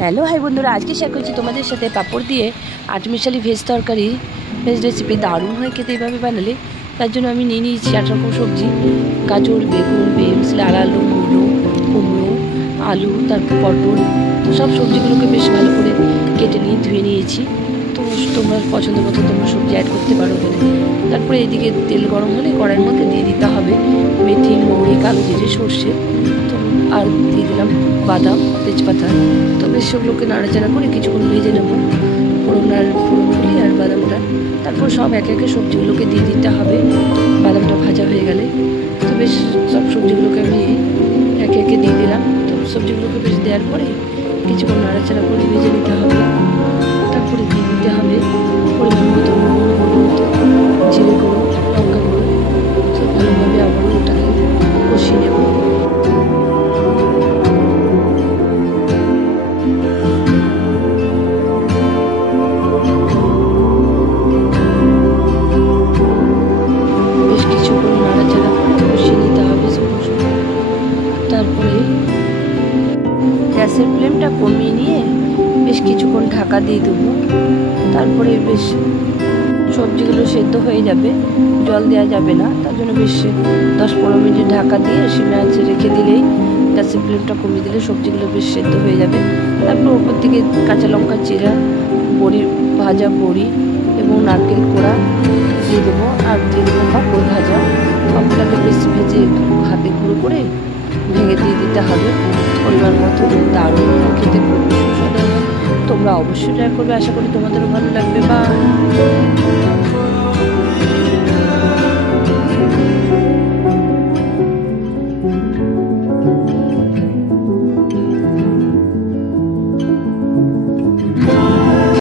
Hello hi বন্ধুরা, আজকে share করছি তোমাদের সাথে পাঁপড় দিয়ে আটমিশালি ভেজ তরকারি। ভেজ রেসিপি দারুণ হয় খেতে এইভাবে বানালে। তার জন্য আমি নিয়ে নিয়েছি 8 রকম সবজি: গাজর, বেগুন, বিনস, লাল আলু, মূলো, কুমড়ো, আলু, তারপর পটল। তো সব সবজিগুলোকে বেশ ভালো করে কেটে নিয়ে ধুয়ে নিয়েছি। তো তোমরা পছন্দ মতো তোমরা সবজি অ্যাড করতে পারো এখানে। তারপরে এদিকে তেল গরম হলে কড়াইয়ের মধ্যে দিয়ে দিতে হবে মেথি, মৌরি, কালো জিরে, সর্ষে, তো আর দিয়ে দিলাম বাদাম, তেজপাতা। তো বেশ সেগুলোকে নাড়াচাড়া করে কিছুক্ষণ ভেজে নেব, ফোড়নগুলি আর বাদামটা। তারপর সব একে একে সবজিগুলোকে দিয়ে দিতে হবে বাদামটা ভাজা হয়ে গেলে। তো বেশ সব সবজিগুলোকে আমি একে একে দিয়ে দিলাম। তো সবজিগুলোকে বেশ দেওয়ার পরে কিছুক্ষণ নাড়াচাড়া করে ভেজে নিতে হবে। তারপরে দিয়ে দিতে হবে পরিমাণ মতো নুন, হলুদ, জিরে গুঁড়ো, লঙ্কা গুঁড়ো। তো ভালোভাবে আবারও ওটাকে কষিয়ে নেব। তারপরে গ্যাসের ফ্লেমটা কমিয়ে নিয়ে বেশ কিছুক্ষণ ঢাকা দিয়ে দেবো। তারপরে বেশ সবজিগুলো সেদ্ধ হয়ে যাবে, জল দেওয়া যাবে না। তার জন্য বেশ 10-15 মিনিট ঢাকা দিয়ে সিমে আঁচে রেখে দিলেই, গ্যাসের ফ্লেমটা কমিয়ে দিলে সবজিগুলো বেশ সেদ্ধ হয়ে যাবে। তারপর উপর থেকে কাঁচা লঙ্কা চিরা, বড়ি, ভাজা বড়ি এবং নারকেল কোড়া দিয়ে দেবো। আর দিয়ে দেবো পাঁপড় ভাজা। পাঁপড়টাকে বেশ ভেজে হাতে গুঁড়ো করে ভেঙে দিয়ে দিতে হবে পরিমাণ মতো। দারুণ খেতে খুব সুস্বাদু হবে। তোমরা অবশ্যই ট্রাই করবে, আশা করি তোমাদেরও ভালো লাগবে। বা